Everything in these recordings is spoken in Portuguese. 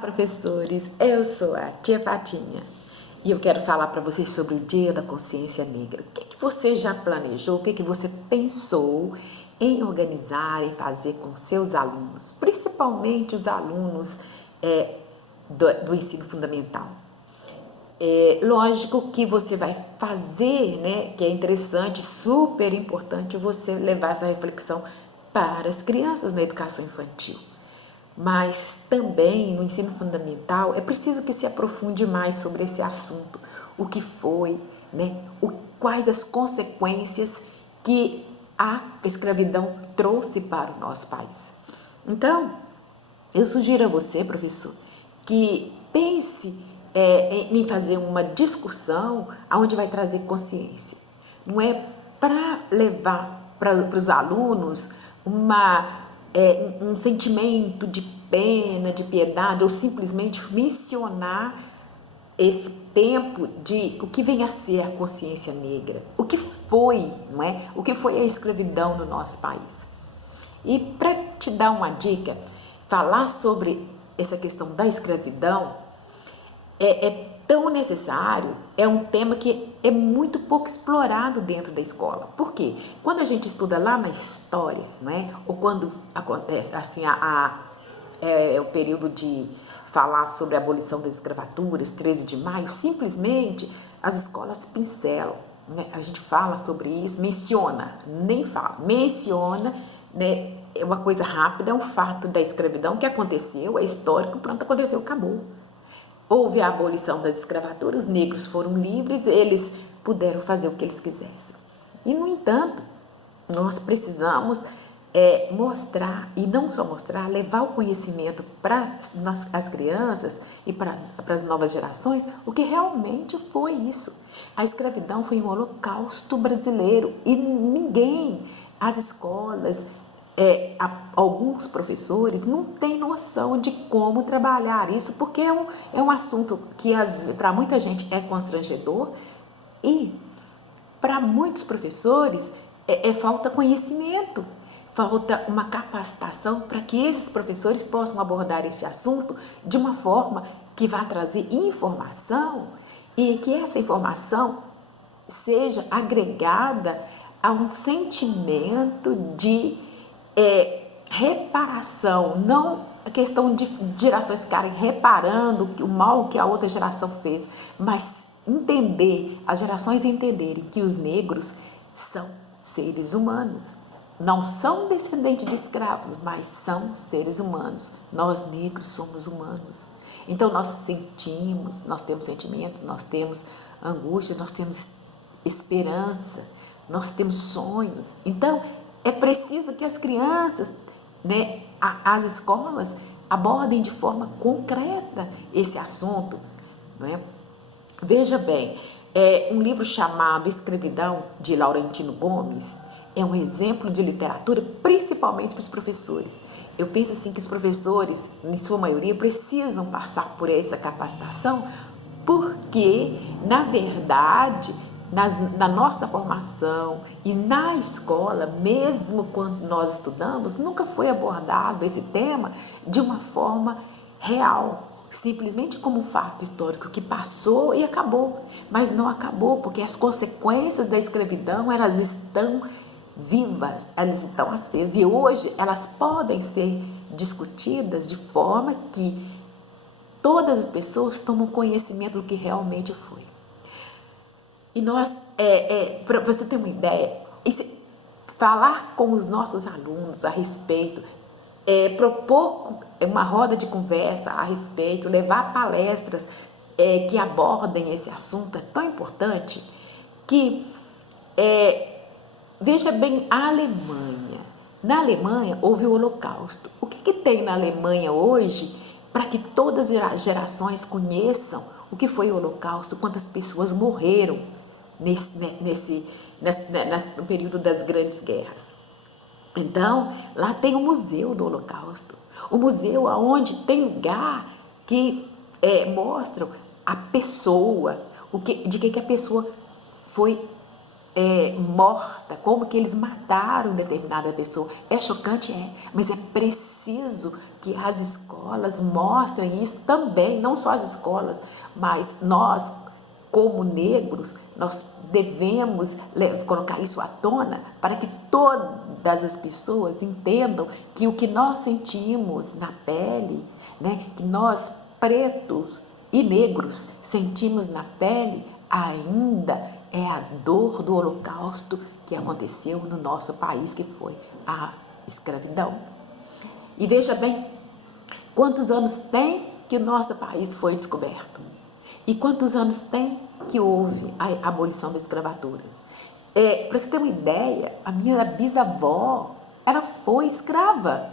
Professores, eu sou a tia Fatinha e eu quero falar para vocês sobre o Dia da Consciência Negra. O que você já planejou, o que você pensou em organizar e fazer com seus alunos, principalmente os alunos do ensino fundamental? Lógico que você vai fazer, né, que é interessante, super importante você levar essa reflexão para as crianças na educação infantil. Mas também no ensino fundamental é preciso que se aprofunde mais sobre esse assunto, o que foi, né? Quais as consequências que a escravidão trouxe para o nosso país. Então, eu sugiro a você, professor, que pense em fazer uma discussão onde vai trazer consciência. Não é para levar para os alunos um sentimento de pena, de piedade, ou simplesmente mencionar esse tempo de o que vem a ser a consciência negra, o que foi, não é? O que foi a escravidão no nosso país. E para te dar uma dica, falar sobre essa questão da escravidão é tão necessário, é um tema que é muito pouco explorado dentro da escola. Por quê? Quando a gente estuda lá na história, não é? Ou quando acontece assim o período de falar sobre a abolição das escravaturas, 13 de maio, simplesmente as escolas pincelam, né? A gente fala sobre isso, menciona, nem fala, menciona, né? É uma coisa rápida, é um fato da escravidão que aconteceu, é histórico, pronto, aconteceu, acabou. Houve a abolição das escravaturas, os negros foram livres, eles puderam fazer o que eles quisessem. E, no entanto, nós precisamos mostrar, e não só mostrar, levar o conhecimento para as crianças e para as novas gerações, o que realmente foi isso. A escravidão foi um holocausto brasileiro e ninguém, as escolas, alguns professores não têm noção de como trabalhar isso, porque é um assunto que para muita gente é constrangedor e para muitos professores falta conhecimento, falta uma capacitação para que esses professores possam abordar esse assunto de uma forma que vá trazer informação e que essa informação seja agregada a um sentimento de reparação, não a questão de gerações ficarem reparando o mal que a outra geração fez, mas as gerações entenderem que os negros são seres humanos, não são descendentes de escravos, mas são seres humanos. Nós negros somos humanos. Então nós sentimos, nós temos sentimentos, nós temos angústia, nós temos esperança, nós temos sonhos. Então é preciso que as crianças, né, as escolas abordem de forma concreta esse assunto, não é? Veja bem, um livro chamado Escravidão, de Laurentino Gomes, é um exemplo de literatura, principalmente para os professores. Eu penso assim que os professores, em sua maioria, precisam passar por essa capacitação, porque, na verdade, na nossa formação e na escola, mesmo quando nós estudamos, nunca foi abordado esse tema de uma forma real, simplesmente como um fato histórico que passou e acabou. Mas não acabou, porque as consequências da escravidão, elas estão vivas, elas estão acesas, e hoje elas podem ser discutidas de forma que todas as pessoas tomam conhecimento do que realmente foi. E nós, para você ter uma ideia, falar com os nossos alunos a respeito, propor uma roda de conversa a respeito, levar palestras que abordem esse assunto é tão importante que, veja bem, a Alemanha. Na Alemanha houve o Holocausto. O que tem na Alemanha hoje para que todas as gerações conheçam o que foi o Holocausto, quantas pessoas morreram no período das grandes guerras? Então, lá tem o Museu do Holocausto, o museu onde tem lugar que mostram a pessoa, de que a pessoa foi morta, como que eles mataram determinada pessoa. É chocante, mas é preciso que as escolas mostrem isso também, não só as escolas, mas nós, como negros, nós devemos colocar isso à tona para que todas as pessoas entendam que o que nós sentimos na pele, né, que nós pretos e negros sentimos na pele, ainda é a dor do Holocausto que aconteceu no nosso país, que foi a escravidão. E veja bem, quantos anos tem que o nosso país foi descoberto? E quantos anos tem que houve a abolição da escravatura? Para você ter uma ideia, a minha bisavó, ela foi escrava.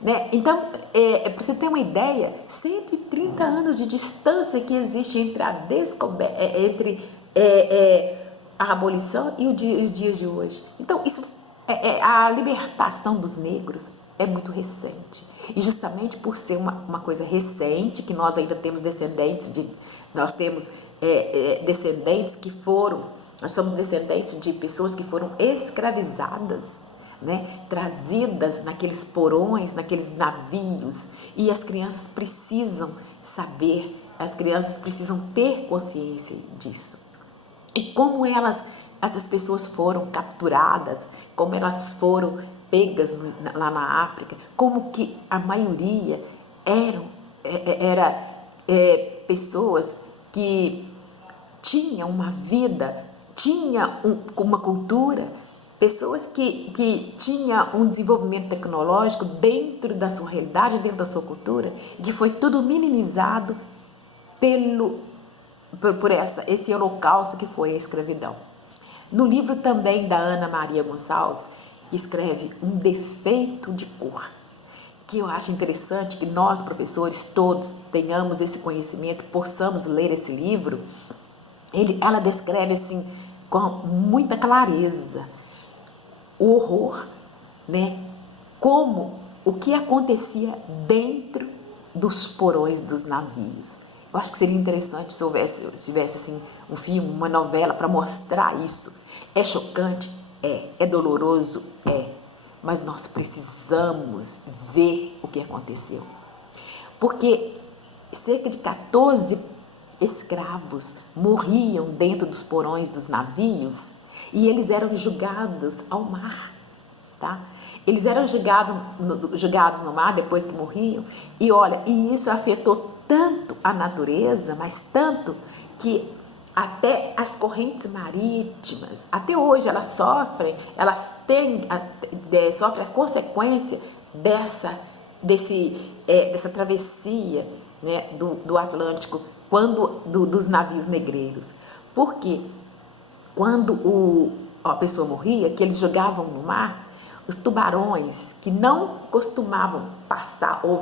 Né? Então, para você ter uma ideia, 130 anos de distância que existe entre a abolição e os dias de hoje. Então, a libertação dos negros é muito recente. E justamente por ser uma coisa recente, que nós ainda temos nós temos descendentes que nós somos descendentes de pessoas que foram escravizadas, né, trazidas naqueles porões, naqueles navios, e as crianças precisam saber, as crianças precisam ter consciência disso. E como essas pessoas foram capturadas, como elas foram pegas lá na África, como que a maioria era pessoas que tinham uma vida, tinham uma cultura, pessoas que tinham um desenvolvimento tecnológico dentro da sua realidade, dentro da sua cultura, e que foi tudo minimizado por esse holocausto que foi a escravidão. No livro também da Ana Maria Gonçalves, que escreve Um Defeito de Cor, que eu acho interessante que nós, professores, todos tenhamos esse conhecimento, possamos ler esse livro. Ela descreve assim, com muita clareza, o horror, né? Como o que acontecia dentro dos porões dos navios. Eu acho que seria interessante se tivesse assim, um filme, uma novela para mostrar isso. É chocante? É doloroso? Mas nós precisamos ver o que aconteceu. Porque cerca de 14 escravos morriam dentro dos porões dos navios e eles eram jogados ao mar, tá? Eles eram jogados no mar depois que morriam, e olha, e isso afetou tanto a natureza, mas tanto que até as correntes marítimas, até hoje elas sofrem a consequência dessa travessia, né, do Atlântico, dos navios negreiros. Porque quando a pessoa morria, que eles jogavam no mar, os tubarões que não costumavam passar ou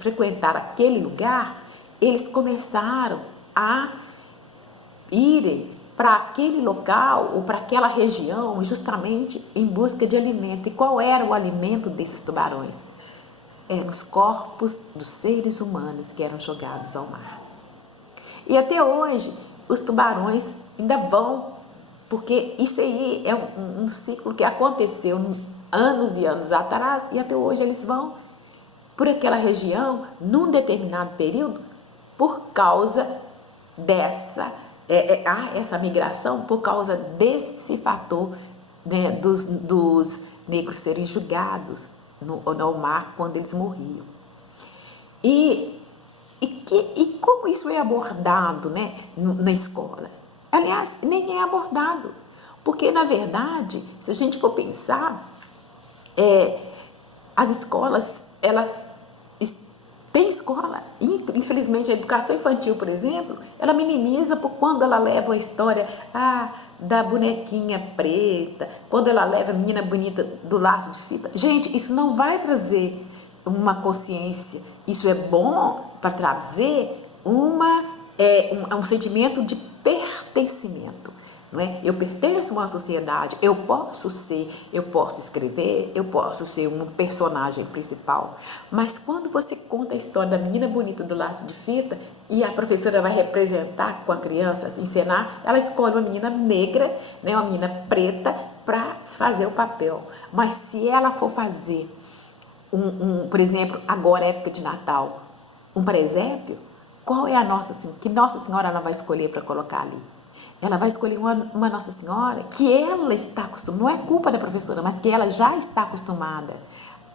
frequentar aquele lugar, eles começaram a irem para aquele local ou para aquela região justamente em busca de alimento. E qual era o alimento desses tubarões? Eram os corpos dos seres humanos que eram jogados ao mar. E até hoje os tubarões ainda vão, porque isso aí é um ciclo que aconteceu anos e anos atrás, e até hoje eles vão por aquela região num determinado período por causa essa migração, por causa desse fator, né, dos negros serem julgados no mar quando eles morriam. E como isso é abordado, né, na escola? Aliás, nem é abordado, porque na verdade, se a gente for pensar, as escolas, elas têm escola, infelizmente a educação infantil, por exemplo, ela minimiza por quando ela leva a história da bonequinha preta, quando ela leva a menina bonita do laço de fita. Gente, isso não vai trazer uma consciência, isso é bom para trazer um sentimento de pertencimento, não é? Eu pertenço a uma sociedade, eu posso escrever, eu posso ser um personagem principal. Mas quando você conta a história da menina bonita do laço de fita e a professora vai representar com a criança, encenar, ela escolhe uma menina negra, né, uma menina preta para fazer o papel. Mas se ela for fazer por exemplo, agora é época de Natal, um presépio, qual é a que Nossa Senhora ela vai escolher para colocar ali? Ela vai escolher uma Nossa Senhora que ela está acostumada, não é culpa da professora, mas que ela já está acostumada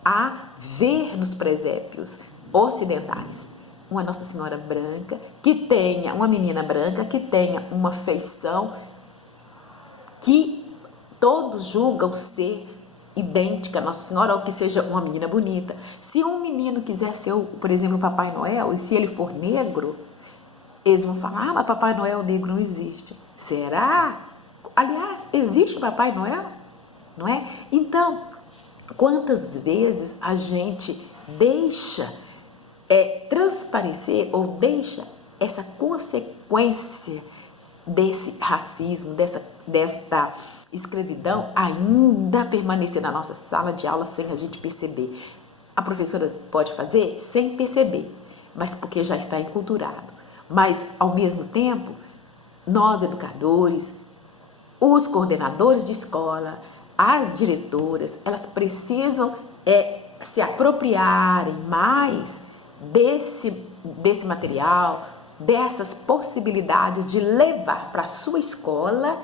a ver nos presépios ocidentais. Uma Nossa Senhora branca, que tenha, uma menina branca, que tenha uma feição que todos julgam ser idêntica a Nossa Senhora, ou que seja uma menina bonita. Se um menino quiser ser, por exemplo, o Papai Noel, e se ele for negro, eles vão falar, mas Papai Noel negro não existe. Será? Aliás, existe o Papai Noel? Não é? Então, quantas vezes a gente deixa transparecer ou deixa essa consequência desse racismo, desta escravidão ainda permanecer na nossa sala de aula sem a gente perceber. A professora pode fazer sem perceber, mas porque já está enculturado. Mas, ao mesmo tempo, nós educadores, os coordenadores de escola, as diretoras, elas precisam se apropriarem mais desse material, dessas possibilidades de levar para a sua escola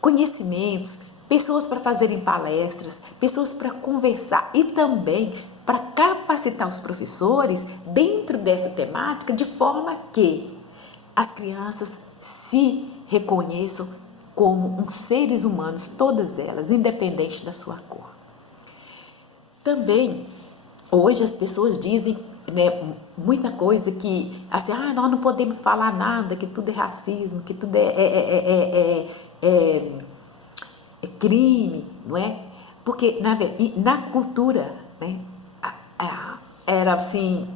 conhecimentos, pessoas para fazerem palestras, pessoas para conversar e também para capacitar os professores dentro dessa temática de forma que as crianças se reconheçam como uns seres humanos, todas elas, independente da sua cor. Também, hoje as pessoas dizem, né, muita coisa que, assim, nós não podemos falar nada, que tudo é racismo, que tudo é crime, não é? Porque na cultura, né, era assim,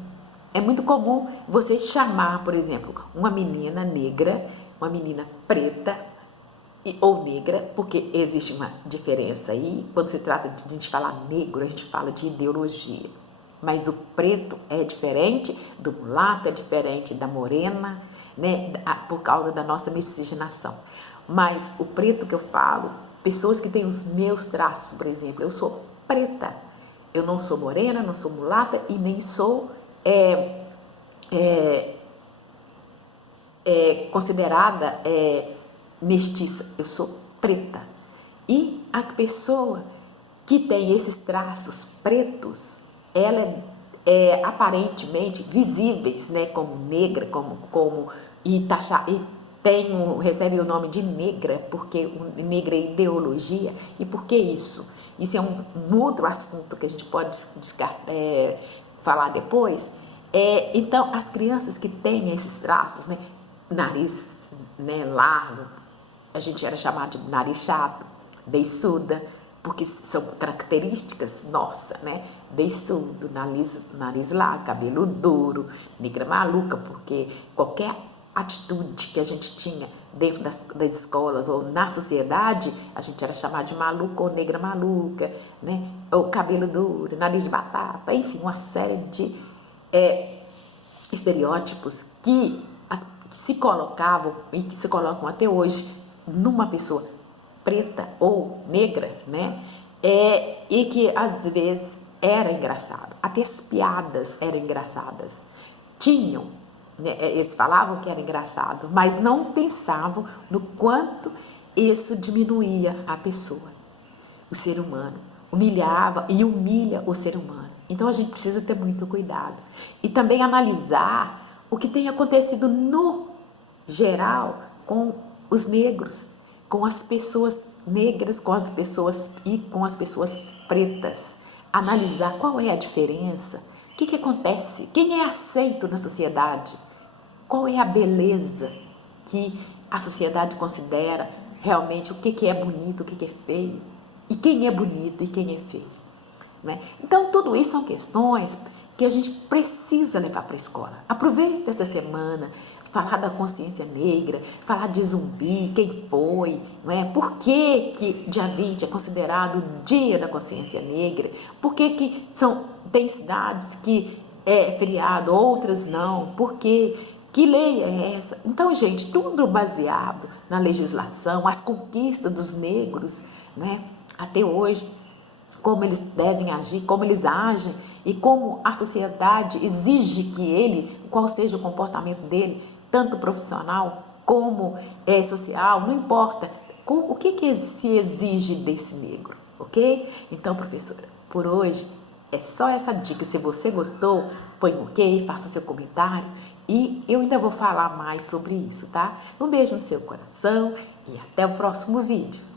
é muito comum você chamar, por exemplo, uma menina negra, uma menina preta ou negra, porque existe uma diferença aí. Quando se trata de a gente falar negro, a gente fala de ideologia. Mas o preto é diferente do mulato, é diferente da morena, né, por causa da nossa miscigenação. Mas o preto que eu falo, pessoas que têm os meus traços, por exemplo, eu sou preta. Eu não sou morena, não sou mulata e nem sou considerada mestiça. Eu sou preta. E a pessoa que tem esses traços pretos, ela é aparentemente visíveis, né, como negra, recebe o nome de negra, porque negra é ideologia. E por que isso? Isso é um outro assunto que a gente pode falar depois. Então, as crianças que têm esses traços, né, nariz, né, largo, a gente era chamado de nariz chato, beiçuda, porque são características nossas, né? Beiçudo, nariz largo, cabelo duro, negra maluca, porque qualquer atitude que a gente tinha dentro das escolas ou na sociedade, a gente era chamado de maluco ou negra maluca, né? Ou cabelo duro, nariz de batata, enfim, uma série de estereótipos que se colocavam e que se colocam até hoje numa pessoa preta ou negra, né? E que às vezes era engraçado. Até as piadas eram engraçadas. Tinham, né? Eles falavam que era engraçado, mas não pensavam no quanto isso diminuía a pessoa, o ser humano. Humilhava e humilha o ser humano. Então a gente precisa ter muito cuidado. E também analisar o que tem acontecido no geral com os negros, com as pessoas negras, com as pessoas pretas. Analisar qual é a diferença, o que acontece, quem é aceito na sociedade, qual é a beleza que a sociedade considera realmente, o que é bonito, o que é feio, e quem é bonito e quem é feio, né? Então, tudo isso são questões que a gente precisa levar para a escola. Aproveita essa semana, falar da consciência negra, falar de Zumbi, quem foi, não é? Por que dia 20 é considerado o Dia da Consciência Negra? Por que tem cidades que é feriado, outras não? Por quê? Que lei é essa? Então, gente, tudo baseado na legislação, as conquistas dos negros, né? Até hoje, como eles devem agir, como eles agem e como a sociedade exige qual seja o comportamento dele, tanto profissional como social, não importa. O que se exige desse negro, ok? Então, professora, por hoje é só essa dica. Se você gostou, põe um ok, faça o seu comentário e eu ainda vou falar mais sobre isso, tá? Um beijo no seu coração e até o próximo vídeo.